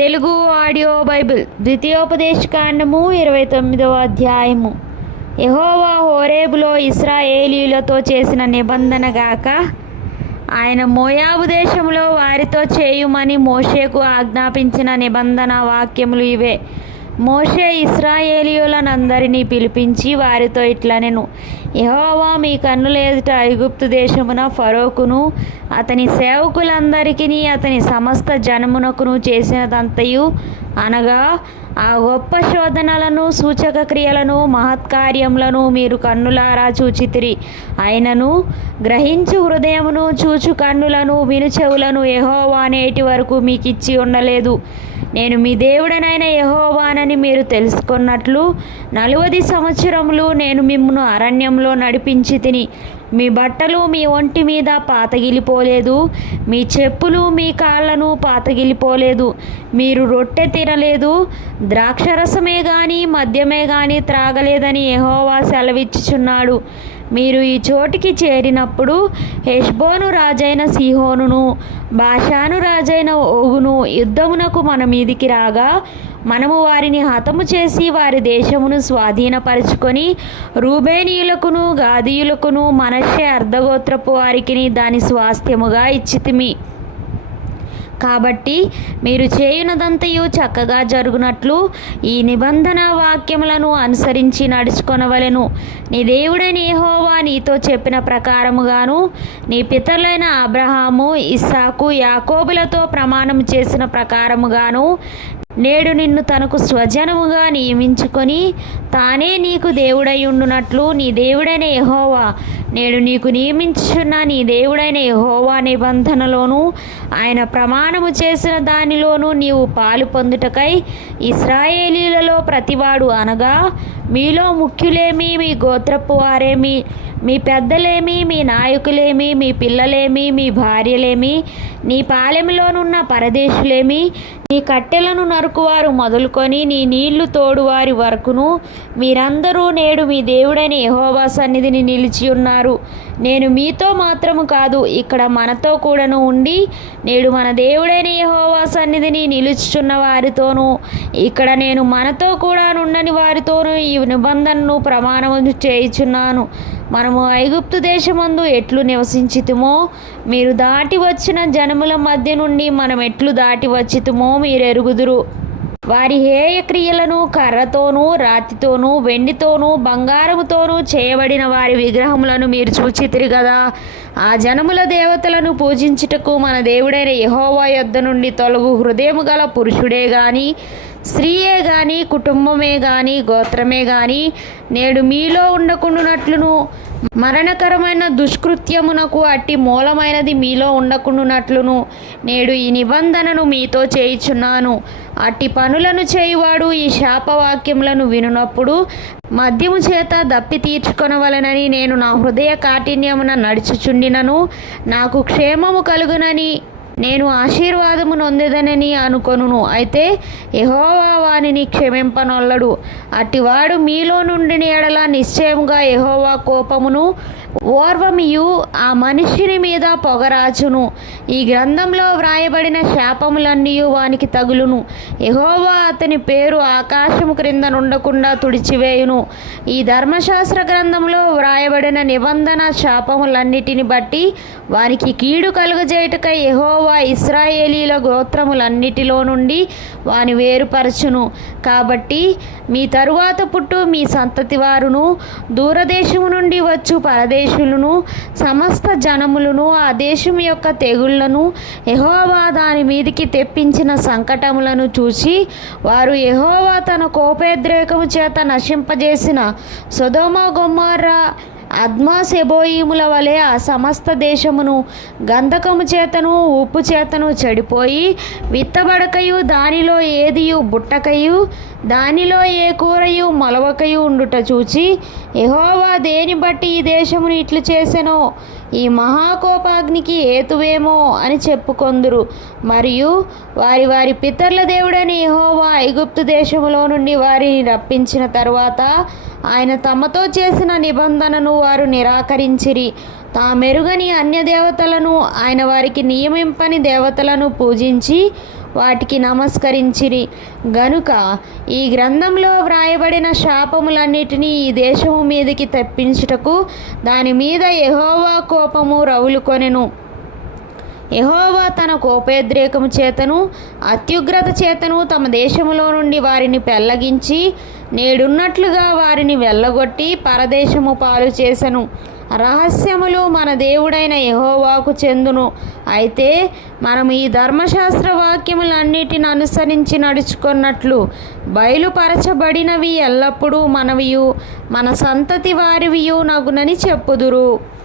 Telugu audio Bible ద్వితీయోపదేశకాండము ఇరవై తొమ్మిదవ అధ్యాయము. యహోవా హోరేబులో ఇస్రాయేలీలతో చేసిన నిబంధన గాక ఆయన మోయాబు దేశంలో వారితో చేయుమని మోషేకు ఆజ్ఞాపించిన నిబంధన వాక్యములు ఇవే. మోషే ఇస్రాయేలీయులనందరినీ పిలిపించి వారితో ఇట్లనెను. యహోవా మీ కన్నుల ఎదుట ఐగుప్తు దేశమున ఫరోకును అతని సేవకులందరికీ అతని సమస్త జనమునకును చేసినదంతయు అనగా ఆ గొప్ప శోధనలను సూచక క్రియలను మహత్కార్యములను మీరు కన్నులారా చూచితిరి. అయినను గ్రహించు హృదయమును చూచు కన్నులను విను చెవులను యెహోవా నేటి వరకు మీకు ఇచ్చి ఉండలేదు. నేను మీ దేవుడనైన యహోవానని మీరు తెలుసుకున్నట్లు నలువది సంవత్సరములు నేను మిమ్మను అరణ్యం అరణ్యంలో నడిపించి తిని మీ బట్టలు మీ ఒంటి మీద పాతగిలిపోలేదు మీ చెప్పులు మీ కాళ్ళను పాతగిలిపోలేదు మీరు రొట్టె తినలేదు ద్రాక్షరసమే కానీ మద్యమే కానీ త్రాగలేదని ఎహోవా సెలవిచ్చుచున్నాడు. మీరు ఈ చోటికి చేరినప్పుడు హెష్బోను రాజైన సిహోనును బాషాను రాజైన ఓగును యుద్ధమునకు మన మీదికి రాగా మనము వారిని హతము చేసి వారి దేశమును స్వాధీనపరుచుకొని రూబేనీయులకును గాదీయులకును మనషే అర్ధగోత్రపు వారికి దాని స్వాస్థ్యముగా ఇచ్చితిమి. కాబట్టి మీరు చేయునదంతయు చక్కగా జరుగునట్లు ఈ నిబంధన వాక్యములను అనుసరించి నడుచుకొనవలెను. నీ దేవుడైన ఏహోవా నీతో చెప్పిన ప్రకారముగాను నీ పితరులైన అబ్రహాము ఇస్సాకు యాకోబులతో ప్రమాణం చేసిన ప్రకారముగాను నేడు నిన్ను తనకు స్వజనముగా నియమించుకొని తానే నీకు దేవుడై ఉండునట్లు నీ దేవుడైన యహోవా నేడు నీకు నియమించున్న నీ దేవుడైన యహోవా నిబంధనలోను ఆయన ప్రమాణము చేసిన దానిలోనూ నీవు పాలు పొందుటకై ఇస్రాయేలీలలో ప్రతివాడు అనగా మీలో ముఖ్యులేమి మీ గోత్రపు వారేమి మీ పెద్దలేమి మీ నాయకులేమి మీ పిల్లలేమి మీ భార్యలేమి నీ పాలెంలోనున్న పరదేశులేమి నీ కట్టెలను నరుకువారు మొదలుకొని నీ నీళ్ళు తోడువారి వరకును మీరందరూ నేడు మీ దేవుడైన యహోవా సన్నిధిని నిలిచి ఉన్నారు. నేను మీతో మాత్రము కాదు ఇక్కడ మనతో కూడాను ఉండి నేడు మన దేవుడైన యహోవా సన్నిధిని నిలుచుచున్న వారితోనూ ఇక్కడ నేను మనతో కూడా నుండని వారితోనూ ఈ నిబంధనను ప్రమాణము చేయుచున్నాను. మనము ఐగుప్తు దేశమందు ఎట్లు నివసించితుమో మీరు దాటి వచ్చిన జనముల మధ్య నుండి మనం ఎట్లు దాటి వచ్చితుమో మీరు ఎరుగుదురు వారి హేయ క్రియలను కర్రతోనూ రాతితోనూ వెండితోనూ బంగారముతోనూ చేయబడిన వారి విగ్రహములను మీరు చూచితిరి కదా ఆ జనముల దేవతలను పూజించుటకు మన దేవుడైన యహోవా యొద్ద నుండి తొలగు హృదయము గల పురుషుడే గాని స్త్రీయే గాని కుటుంబమే గాని గోత్రమే గాని నేడు మీలో ఉండకుండానట్లును మరణకరమైన దుష్కృత్యమునకు అట్టి మూలమైనది మీలో ఉండకుండునట్లును. నేడు ఈ నిబంధనను మీతో చేయుచున్నాను. అట్టి పనులను చేయువాడు ఈ శాపవాక్యములను వినునప్పుడు మద్యము చేత దప్పి తీర్చుకొనవలనని నేను నా హృదయ కాఠిన్యమున నడుచుచుండినను. నాకు క్షేమము కలుగునని నేను ఆశీర్వాదము నొందెదనని అనుకొనును. అయితే యహోవా వానిని క్షమింపనొల్లడు. అట్టివాడు మీలో నుండి ఎడల నిశ్చయముగా యహోవా కోపమును ఓర్వమియు ఆ మనిషిని మీద పొగరాచును. ఈ గ్రంథంలో వ్రాయబడిన శాపములన్నీ వానికి తగులును. యహోవా అతని పేరు ఆకాశము క్రింద నుండకుండా తుడిచివేయును. ఈ ధర్మశాస్త్ర గ్రంథంలో వ్రాయబడిన నిబంధన శాపములన్నిటిని బట్టి వానికి కీడు కలుగజేయుటకై యహోవా ఇస్రాయేలీల గోత్రములన్నిటిలో నుండి వాని వేరుపరచును. కాబట్టి మీ తరువాత పుట్టు మీ సంతతి వారును దూరదేశము నుండి వచ్చు పరదేశులను సమస్త జనములను ఆ దేశం యొక్క తెగుళ్ళను యహోవా దాని మీదికి తెప్పించిన సంకటములను చూసి వారు యహోవా తన కోపేద్రేకము చేత నశింపజేసిన సుధోమ గొమ్మారా అద్మాసెబోయిముల వలె ఆ సమస్త దేశమును గంధకము చేతను ఉప్పు చేతను చెడిపోయి విత్తబడకయు దానిలో ఏదియు బుట్టకయు దానిలో ఏ కూరయు మొలవకయు ఉండుట చూచి ఎహోవా దేని బట్టి ఈ దేశమును ఇట్లు చేసెనో ఈ మహాకోపాగ్నికి ఏతువేమో అని చెప్పుకొందురు. మరియు వారి వారి పితరుల దేవుడని ఎహోవా ఐగుప్తు దేశములో నుండి వారిని రప్పించిన తరువాత ఆయన తమతో చేసిన నిబంధనను వారు నిరాకరించిరి. తామెరుగని అన్య దేవతలను ఆయన వారికి నియమింపని దేవతలను పూజించి వాటికి నమస్కరించిరి. గనుక ఈ గ్రంథంలో వ్రాయబడిన శాపములన్నిటినీ ఈ దేశము మీదకి తెప్పించుటకు దాని మీద ఎహోవా కోపము రవులుకొనెను. యహోవా తన కోపోద్రేకము చేతను అత్యుగ్రత చేతను తమ దేశములో నుండి వారిని పెళ్ళగించి నేడున్నట్లుగా వారిని వెళ్ళగొట్టి పరదేశము పాలు చేసెను. రహస్యములు మన దేవుడైన యహోవాకు చెందును. అయితే మనం ఈ ధర్మశాస్త్ర వాక్యములన్నిటిని అనుసరించి నడుచుకున్నట్లు బయలుపరచబడినవి ఎల్లప్పుడూ మనవియు మన సంతతి వారివియు నగునని చెప్పుదురు.